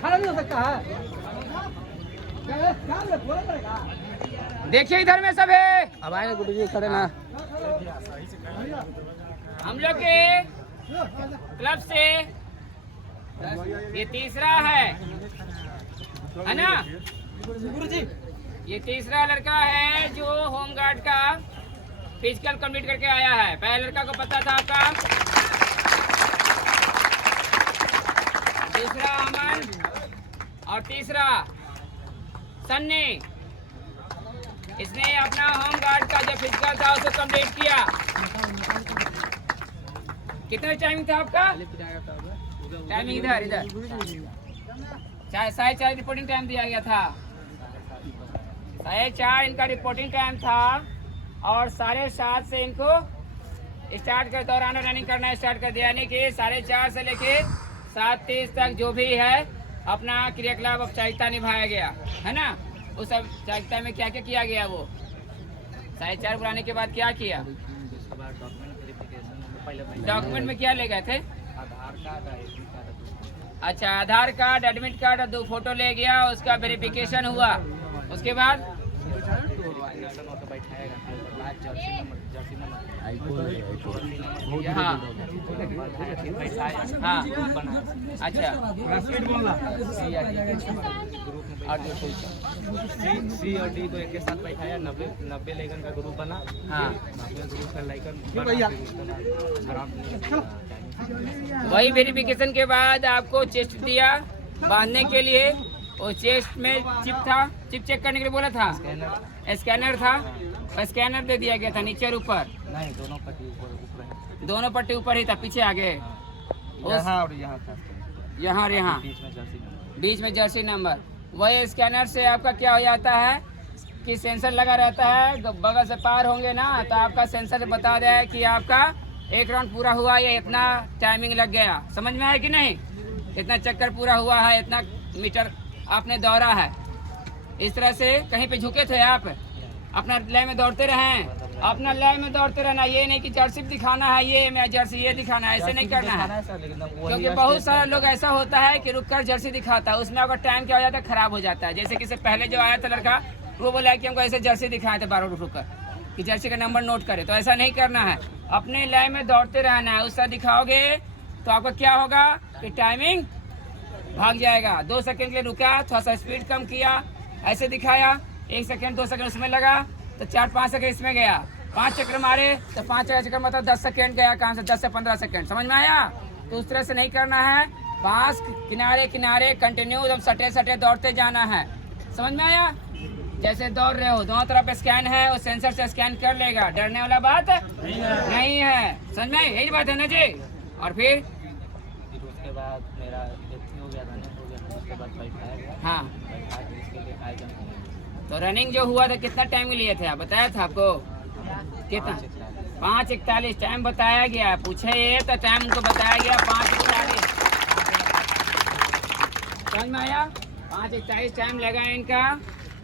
खड़ा नहीं हो सकता है। देखिए इधर में सब है। अब आए गुड्डू जी खड़े ना। हम लोग के क्लब से ये तीसरा है ना? गुरुजी ये तीसरा लड़का है जो होमगार्ड का फिजिकल कंप्लीट करके आया है। पहले लड़का को पता था आपका, दूसरा अमन और तीसरा सन्नी। इसने अपना होमगार्ड का जो फिजिकल था उसको कंप्लीट किया। कितना टाइमिंग था आपका? टाइमिंग इधर 4:30 रिपोर्टिंग टाइम दिया गया था। 4:30 इनका रिपोर्टिंग टाइम था और 7:30 से इनको स्टार्ट कर दौरान रनिंग करना स्टार्ट कर दिया। यानी कि 4:30 से लेके 7:30 तक जो भी है अपना क्रियाकलाप औपचारिकता निभाया गया है ना। उस औपचारिकता में क्या क्या किया गया? वो 4:30 बुलाने के बाद क्या किया? डॉक्यूमेंट में क्या ले गए थे? अच्छा, आधार कार्ड, एडमिट कार्ड और 2 फोटो ले गया। उसका वेरिफिकेशन हुआ। उसके बाद हाँ हाँ अच्छा सी और डी को एक साथ बैठाया। 90 लेगन का ग्रुप बना। हाँ 90 ग्रुप का लेगन वही वेरिफिकेशन के बाद आपको चेस्ट दिया बांधने के लिए। और चेस्ट में चिप था, चिप चेक करने के लिए बोला था। स्कैनर था, स्कैनर दे दिया गया था। नीचे और ऊपर नहीं, दोनों पट्टी ऊपर दोनों पट्टी ऊपर ही था, पीछे आगे यहाँ और यहाँ था। यहाँ और यहाँ बीच में जर्सी नंबर। वही स्कैनर से आपका क्या हो जाता है कि सेंसर लगा रहता है। बगल से पार होंगे ना तो आपका सेंसर बता दे कि आपका 1 राउंड पूरा हुआ या इतना टाइमिंग लग गया। समझ में आया कि नहीं? इतना चक्कर पूरा हुआ है, इतना मीटर आपने दौड़ा है। इस तरह से कहीं पे झुके थे आप, अपना लय में दौड़ते रहें। अपना लय में दौड़ते रहना, ये नहीं कि जर्सी दिखाना है, ये मैं जर्सी ये दिखाना है, ऐसे नहीं करना है। क्योंकि बहुत सारा लोग ऐसा होता है कि रुककर जर्सी दिखाता है, उसमें अगर टाइम क्या हो जाता है, खराब हो जाता है। जैसे कि पहले जो आया था लड़का, वो बोला कि हमको ऐसे जर्सी दिखाए थे 12 रुककर कि जर्सी का नंबर नोट करे। तो ऐसा नहीं करना है, अपने लय में दौड़ते रहना है। उससे दिखाओगे तो आपका क्या होगा कि टाइमिंग भाग जाएगा। 2 सेकंड के लिए रुका, थोड़ा सा स्पीड कम किया, ऐसे दिखाया, 1 सेकंड 2 सेकंड उसमें लगा तो 4-5 सेकंड इसमें गया। 5 चक्कर मारे तो 5 चक्कर मतलब 10 सेकंड गया। कहाँ से 10 से 15 सेकंड। समझ में आया? तो उस तरह से नहीं करना है। 5 किनारे किनारे कंटिन्यू एकदम सटे सटे दौड़ते जाना है। समझ में आया? जैसे दौड़ रहे हो, दोनों तरफ स्कैन है, वो सेंसर से स्कैन कर लेगा। डरने वाला बात नहीं है। समझ में? यही बात है ना जी। और फिर उसके बाद मेरा हो गया, रनिंग हो गया। उसके बाद बैठाया गया। हाँ, बैठा के इसके लिए हाई जंप। तो रनिंग जो हुआ था कितना टाइम लिए थे आप? बताया था आपको कितना? 5:41 टाइम बताया गया। पूछे तो टाइम उनको बताया गया 5:41। समझ में आया? 5:41 टाइम लगा इनका।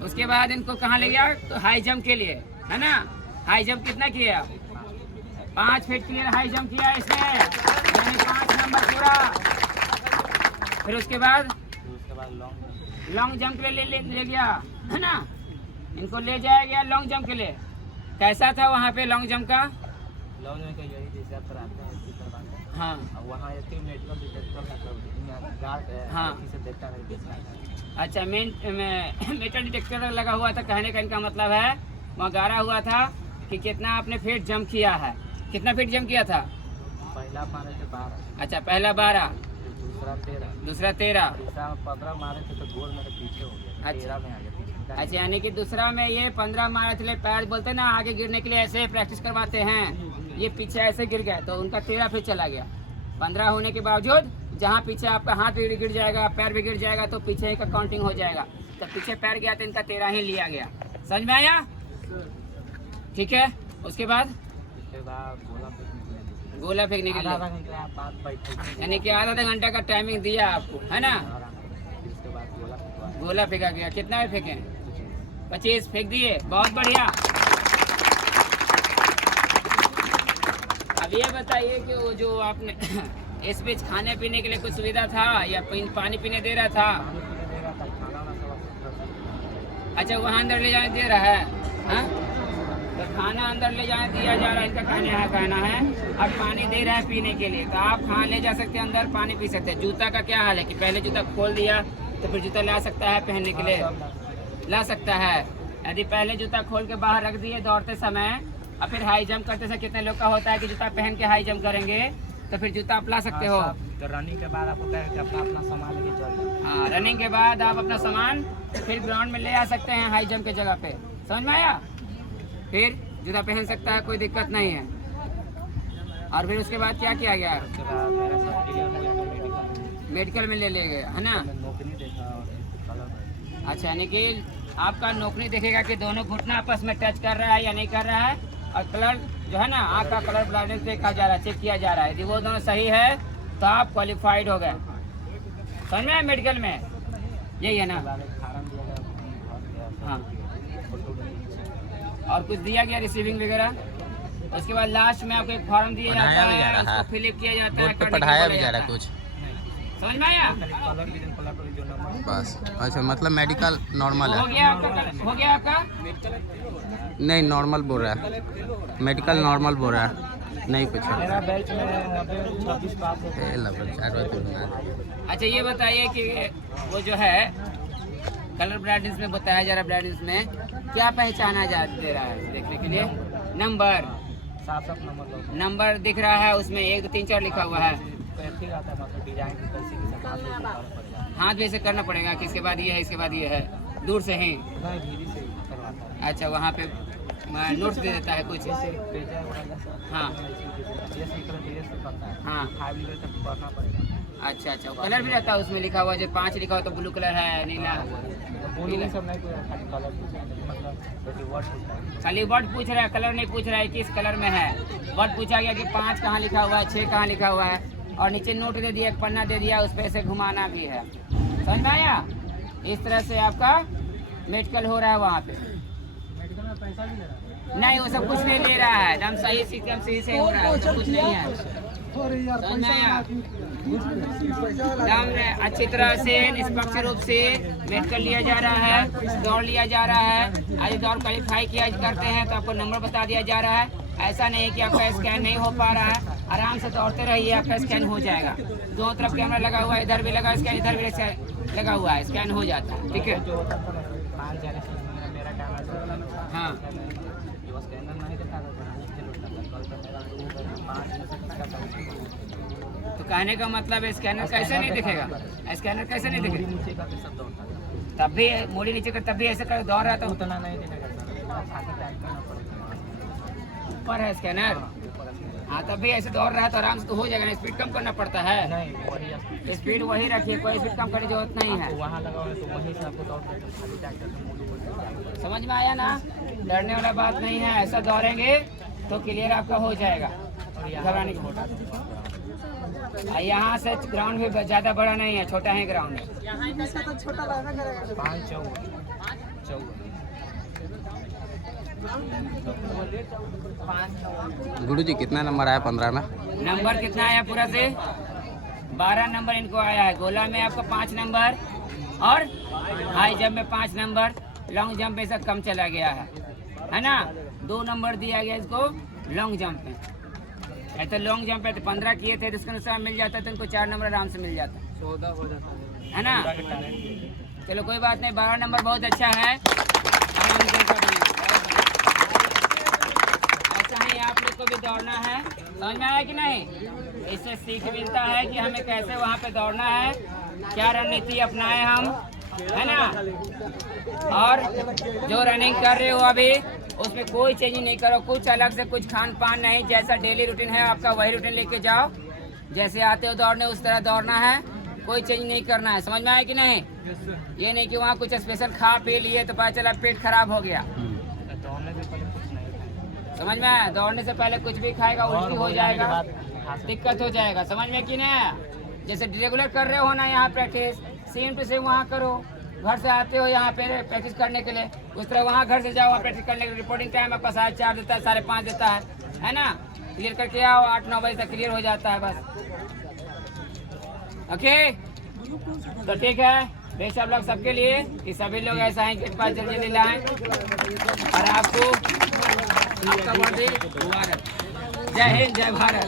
उसके बाद इनको कहाँ ले गया? तो हाई जंप के लिए, है ना। हाई जंप कितना किया? 5 फीट क्लियर हाई जंप किया इसने, यानी 5 नंबर पूरा। फिर उसके बाद लॉन्ग जंप के लिए ले गया, है ना। इनको ले जाया गया लॉन्ग जंप के लिए। कैसा था वहाँ पे लॉन्ग जंप का? लॉन्ग जंप का यही जैसे आप कराते हैं इसी तरह। हाँ, वहाँ मेडिकल डिटेक्टर का गार्ड है। हाँ। इसे देखता है, देखना है। अच्छा, मेटल डिटेक्टर लगा हुआ था। कहने का इनका मतलब है वहाँ गाड़ा हुआ था कि कितना आपने फीट जंप किया है। कितना फीट जंप किया था? पहला मारे थे 12। अच्छा, पहला 12, दूसरा 13, दूसरा 13, तीसरा 15 मारे थे तो गोल मेरे पीछे हो गया। 13 में आ गया पीछे। अच्छा, यानी कि दूसरा में ये 15 मारे थे। पैर बोलते हैं ना आगे गिरने के लिए ऐसे प्रैक्टिस करवाते हैं, ये पीछे ऐसे गिर गया तो उनका 13 फीट चला गया। 15 होने के बावजूद जहाँ पीछे आपका हाथ भी गिर जाएगा, पैर भी गिर जाएगा तो पीछे का काउंटिंग हो जाएगा। तो पीछे पैर गया तो इनका 13 ही लिया गया। समझ में आया? ठीक है। उसके बाद गोला फेंकने के लिए यानी कि आधा घंटा का टाइमिंग दिया आपको, है ना। गोला फेंका गया। कितना है फेंके? 25 फेंक दिए। बहुत बढ़िया। अब ये बताइए कि वो जो आपने इस बीच खाने पीने के लिए कुछ सुविधा था या पानी पीने दे रहा था? अच्छा, वहाँ अंदर ले जाने दे रहा है, हाँ? तो खाना अंदर ले जाने दिया जा रहा है, इनका कहना है। अब पानी दे रहा है पीने के लिए, तो आप खाना ले जा सकते हैं, अंदर पानी पी सकते हैं। जूता का क्या हाल है कि पहले जूता खोल दिया तो फिर जूता ला सकता है पहनने के लिए? ला सकता है। यदि पहले जूता खोल के बाहर रख दिए दौड़ते समय और फिर हाई जंप करते समय, कितने लोग का होता है कि जूता पहन के हाई जंप करेंगे, तो फिर जूता आप ला सकते हो। तो रनिंग के बाद आपको कहे कि अपना सामान लेके चल। हाँ, रनिंग के बाद आप अपना सामान फिर ग्राउंड में ले आ सकते हैं हाई जंप के जगह पे। समझ में आया? फिर जूता पहन सकता है, कोई दिक्कत नहीं है। और फिर उसके बाद क्या किया गया? उसके बाद मेरा सब क्लियर हो गया तो मेडिकल में ले गए, है ना? नौकरी देखा और कलर। अच्छा, यानी कि आपका नौकरी देखेगा कि दोनों घुटना आपस में टच कर रहा है या नहीं कर रहा है, और कलर जो है ना, आँख का कलर ब्लाइंडनेस देखा जा रहा है, चेक किया जा रहा है। यदि वो दोनों सही है तो आप क्वालिफाइड हो गए। समझ में आया? मेडिकल में यही है ना? फार्म दिया गया। हाँ, और कुछ दिया गया रिसीविंग वगैरह? उसके बाद लास्ट में आपको एक फॉर्म दिया जाता है, उसको फिलअप किया जाता है, पढ़ाया भी जा रहा है कुछ। समझ में आया? कलर विजन कलर जो नंबर बस। अच्छा, मतलब मेडिकल नॉर्मल हो है? गया आपका? हो गया आपका? नहीं, नॉर्मल बोल रहा है। मेडिकल नॉर्मल बोल रहा है, नहीं कुछ है। मेरा बैच में 90-26 पास है। अच्छा, ये बताइए कि वो जो है कलर ब्लाइंडनेस में बताया जा रहा है, ब्लाइंडनेस में क्या पहचाना दे रहा है देखने के लिए? नंबर, साफ नंबर नंबर दिख रहा है, उसमें 1 2 3 4 लिखा हुआ है। ठीक आता है, मतलब डिजाइन की कैसी की सब हाथ भी ऐसे करना पड़ेगा कि इसके बाद ये है, इसके बाद ये है, दूर से ही? नहीं, धीरे से करवाता है। अच्छा, वहाँ पे नोट्स दे देता है कुछ? जैसे पेजा वगैरह हाँ ये सीखना धीरे से करता है। हाँ। 5 लीटर तक पढ़ना पड़ेगा। अच्छा अच्छा, कलर भी रहता है उसमें लिखा हुआ, जो 5 लिखा हुआ तो ब्लू कलर है, नीला। बोलिए सब नहीं, खाली कलर पूछा है, मतलब जैसे वर्ड पूछा है। खाली वर्ड पूछ रहा है, कलर नहीं पूछ रहा है किस कलर में है। वर्ड पूछा गया कि 5 कहाँ लिखा हुआ है, 6 कहाँ लिखा हुआ है, और नीचे नोट दे दिया, एक पन्ना दे दिया, उस पर से घुमाना भी है। समझ में आया? इस तरह से आपका मेडिकल हो रहा है वहाँ पे। मेडिकल में पैसा भी ले रहा है? नहीं, वो सब कुछ नहीं ले रहा है, एकदम सही सिस्टम सही से हो रहा है, सब कुछ नहीं है। समझ में आया? एकदम अच्छी तरह से निष्पक्ष रूप से मेडिकल लिया जा रहा है, दौड़ लिया जा रहा है। आज दौड़ क्वालिफाई किया करते हैं तो आपको नंबर बता दिया जा रहा है। ऐसा नहीं कि आपका स्कैन नहीं हो पा रहा है, आराम से दौड़ते रहिए, आपका स्कैन हो जाएगा। दोनों तरफ कैमरा लगा हुआ है, इधर भी लगा स्कैन, इधर भी लगा हुआ है, स्कैन हो जाता है। ठीक है? जो होता था मेरा कैमरा हाँ, जो स्कैनर नहीं दिखा तो कहने का मतलब स्कैनर कैसे नहीं दिखेगा? स्कैनर कैसे नहीं दिखेगा? नीचे का भी सब दौड़ता है। तब भी मोड़ी नीचे कर, तब भी ऐसे कर दौड़ रहा था। उतना नहीं दिखेगा सर, छाती टाइट करना पड़ेगा। ऊपर है स्कैनर? हाँ, तब भी ऐसे दौड़ रहा है तो आराम से तो हो जाएगा ना। स्पीड कम करना पड़ता है? नहीं, वही स्पीड वही रखिए, कोई स्पीड कम करने की जरूरत नहीं है। वहाँ लगा हुआ है तो वहीं से आपको दौड़ के छाती टाइट करके मोड़ू को समझ में आया ना? डरने वाला बात नहीं है, ऐसा दौड़ेंगे तो क्लियर आपका हो जाएगा, घबराने की जरूरत नहीं। और यहाँ से ग्राउंड भी ज़्यादा बड़ा नहीं है, छोटा ही ग्राउंड है। 5 गुरुजी कितना नंबर आया 15 में? नंबर कितना आया पूरा से? 12 नंबर इनको आया है। गोला में आपको 5 नंबर और हाई जंप में 5 नंबर, लॉन्ग जंप में से कम चला गया है ना? 2 नंबर दिया गया इसको लॉन्ग जंप में। तो लॉन्ग जंप पे तो 15 किए थे तो उसके अनुसार मिल जाता तो इनको 4 नंबर आराम से मिल जाता, 14 हो जाता है ना? चलो कोई बात नहीं, 12 नंबर बहुत अच्छा है। ऐसा ही आप लोग को भी दौड़ना है, समझ में आया कि नहीं? इससे सीख मिलता है कि हमें कैसे वहाँ पे दौड़ना है, क्या रणनीति अपनाएं हम, है ना? और जो रनिंग कर रहे हो अभी उसमें कोई चेंज नहीं करो, कुछ अलग से कुछ खान पान नहीं, जैसा डेली रूटीन है आपका वही रूटीन लेके जाओ। जैसे आते हो दौड़ने उस तरह दौड़ना है, कोई चेंज नहीं करना है। समझ में आया कि नहीं? ये नहीं कि वहाँ कुछ स्पेशल खा पी लिए तो पता चला पेट खराब हो गया। समझ में आया? दौड़ने से पहले कुछ भी खाएगा उल्टी हो जाएगा, दिक्कत हो जाएगा। समझ में कि नहीं? जैसे रेगुलर कर रहे हो ना यहाँ प्रैक्टिस, सेम टू सेम वहाँ करो। घर से आते हो यहाँ पे प्रैक्टिस करने के लिए, उस तरह वहाँ घर से जाओ, वहाँ प्रैक्टिस करने के लिए। रिपोर्टिंग टाइम आपका 4:30 देता है, 5:30 देता है ना? क्लियर करके आओ, 8-9 बजे तक क्लियर हो जाता है बस। ओके, तो ठीक है, बेस्ट आप लोग सबके लिए कि सभी लोग ऐसा है कि पास जल्दी जल्दी लाएं और आपको आपका बर्थडे मुबारक। जय हिंद, जय भारत।